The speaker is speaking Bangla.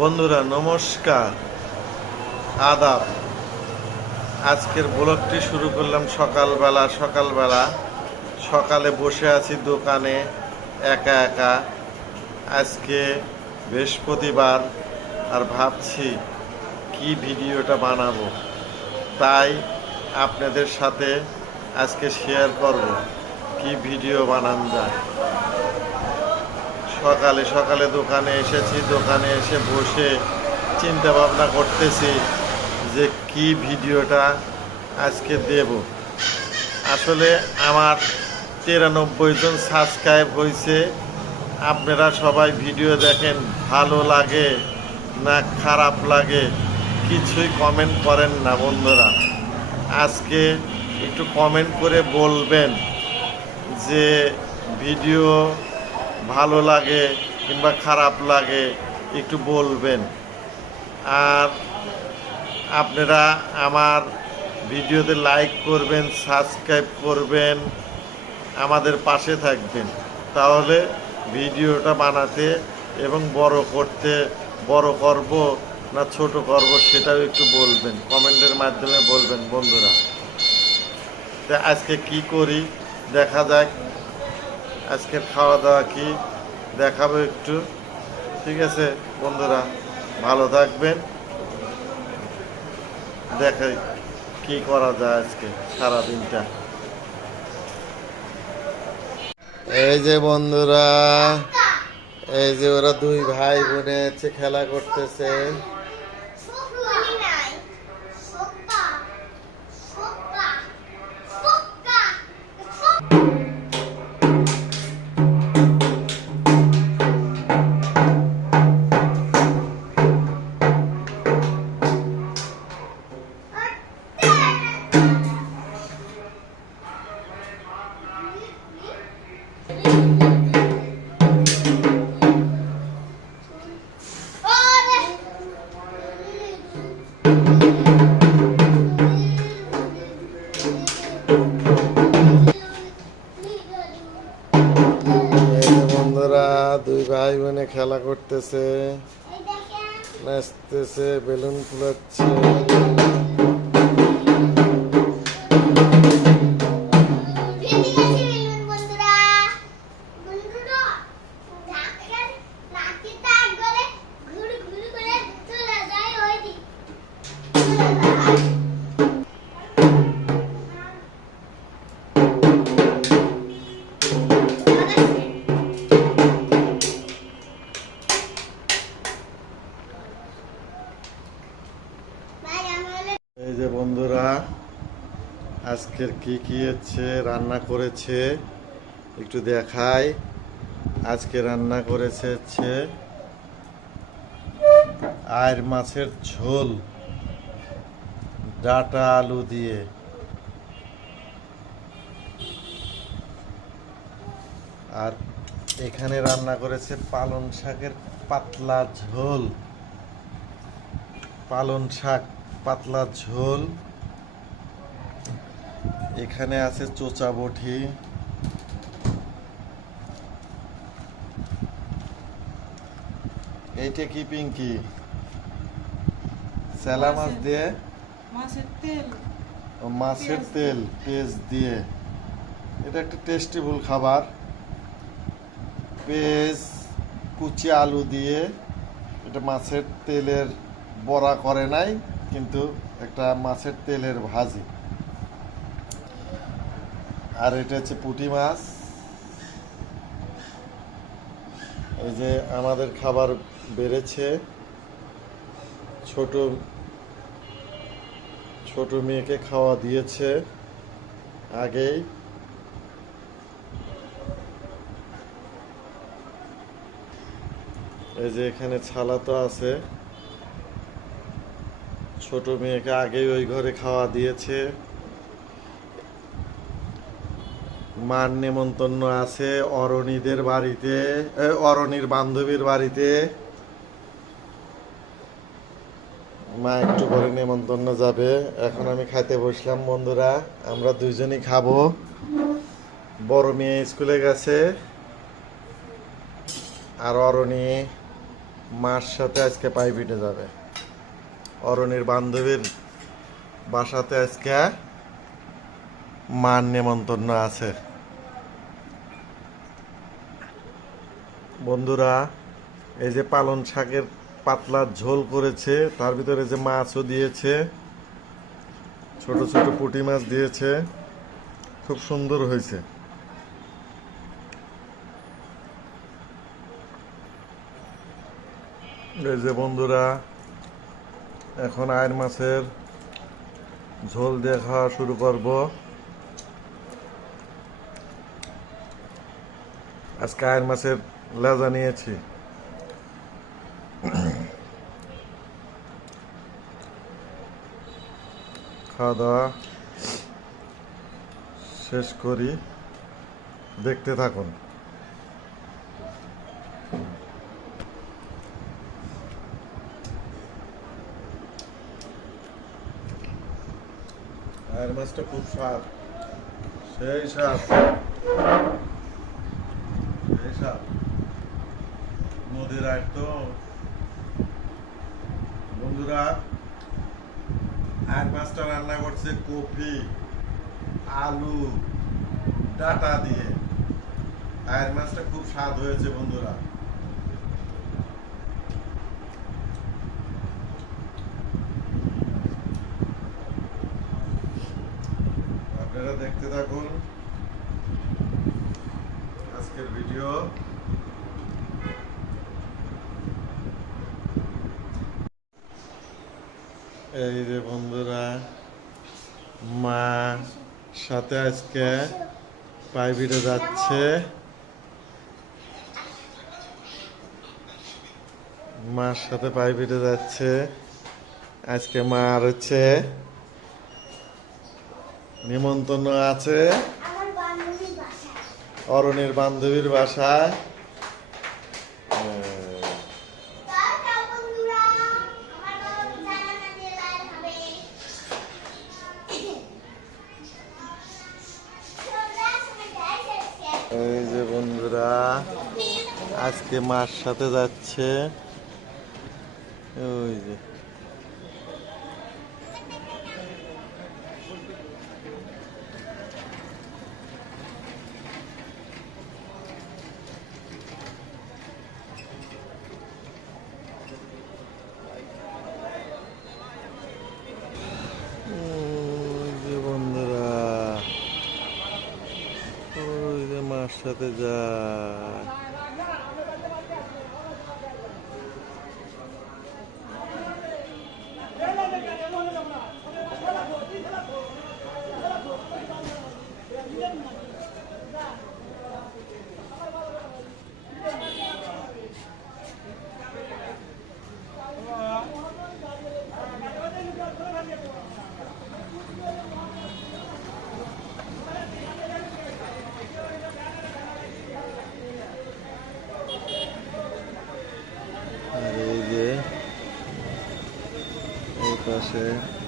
বন্ধুরা, নমস্কার। আদাব। আজকের ব্লগটি শুরু করলাম সকালবেলা সকালবেলা। সকালে বসে আছি দোকানে, একা একা। আজকে বৃহস্পতিবার, আর ভাবছি কি ভিডিওটা বানাবো। তাই আপনাদের সাথে আজকে শেয়ার করব, কি ভিডিও বানান যায়। সকালে সকালে দোকানে এসেছি, দোকানে এসে বসে চিন্তা ভাবনা করতেছি যে কি ভিডিওটা আজকে দেব। আসলে আমার তিরানব্বই জন সাবস্ক্রাইব হয়েছে আপনারা সবাই ভিডিও দেখেন, ভালো লাগে না খারাপ লাগে? কিছুই কমেন্ট করেন না বন্ধুরা। আজকে একটু কমেন্ট করে বলবেন যে ভিডিও ভালো লাগে কিংবা খারাপ লাগে, একটু বলবেন। আর আপনারা আমার ভিডিওতে লাইক করবেন সাবস্ক্রাইব করবেন, আমাদের পাশে থাকবেন। তাহলে ভিডিওটা বানাতে এবং বড় করতে, বড় করব না ছোট করব সেটাও একটু বলবেন, কমেন্টের মাধ্যমে বলবেন বন্ধুরা। তা আজকে কি করি? দেখা যাক। আজকের খাওয়া দাওয়া কি দেখাবো একটু। ঠিক আছে, বন্ধুরা, ভালো থাকবেন। দেখাই কি করা যায় আজকে সারা দিনটা এই যে বন্ধুরা, এই যে ওরা দুই ভাই বোনে খেলা করতেছে। খেলা করতেছে নাচতেছে বেলুন ফুলাচ্ছে। যে বন্ধুরা, আজকের কি কি হচ্ছে, রান্না করেছে, একটু দেখাই। আজকে রান্না করেছে হচ্ছে আয়ের মাছের ঝোল, ডাটা আলু দিয়ে। আর এখানে রান্না করেছে পালং শাকের পাতলা ঝোল পালং শাক। পাতলা ঝোল। এখানে আছে চোচা বটি। এইটা কি পিঙ্কি? স্যালা মাছ দিয়ে? মাছের তেল। ও মাছের তেল দিয়ে। এটা একটা টেস্টিফুল খাবার। পেঁয়াজ কুচি আলু দিয়ে। এটা মাছের তেলের বড়া করে নাই। কিন্তু একটা মাছের তেলের ভাজি। আর এটা হচ্ছে পুঁটি মাছ। এই যে আমাদের খাবার বেড়েছে। ছোট ছোট মেয়েকে খাওয়া দিয়েছে আগেই। এই যে এখানে ছালা তো আছে। ছোট মেয়েকে আগেই ওই ঘরে খাওয়া দিয়েছে। মার নেমন্তন্ন আছে অরণীদের বাড়িতে অরণীর বান্ধবীর বাড়িতে। মা একটু পরে নেমন্তন্ন যাবে। এখন আমি খাইতে বসলাম, বন্ধুরা। আমরা দুইজনই খাব। বড় মেয়ে স্কুলে গেছে। আর অরণী মার সাথে আজকে পিঠে যাবে। অরণির বান্ধবীর বাসাতে আজকে মান নেমন্তন্ন আছে। বন্ধুরা, এই যে পালন শাকের পাতলা ঝোল করেছে, তার ভিতরে যে মাছও দিয়েছে, ছোট ছোট পুঁটি মাছ দিয়েছে, খুব সুন্দর হয়েছে। এই যে বন্ধুরা এখন আয়ের মাছের ঝোল দিয়ে খাওয়া শুরু করব। আজকে আয়ের মাছের লেজা নিয়েছি। খাওয়া দাওয়া শেষ করি। দেখতে থাকুন। আয়ের মাছটা খুব স্বাদ। সেই স্বাদ। সেই স্বাদ। নদীর আয় তো। বন্ধুরা আয়ের মাছটা রান্না করছে কফি আলু, ডাটা দিয়ে। আয়ের মাছটা খুব স্বাদ হয়েছে বন্ধুরা আপনারা দেখতে থাকুন। আজকের ভিডিও। এই যে বন্ধুরা, মা সাথে আজকে প্রাইভেটে যাচ্ছে। মার সাথে প্রাইভেটে যাচ্ছে। আজকে মা মার হচ্ছে নিমন্ত্রণ আছে। আমার বান্ধবীর বাসা অরণের বান্ধবীর বাসায়। এই যে বন্ধুরা আজকে মার সাথে যাচ্ছে। ওই যে। সাথে যায় আর এই যে এই পাশে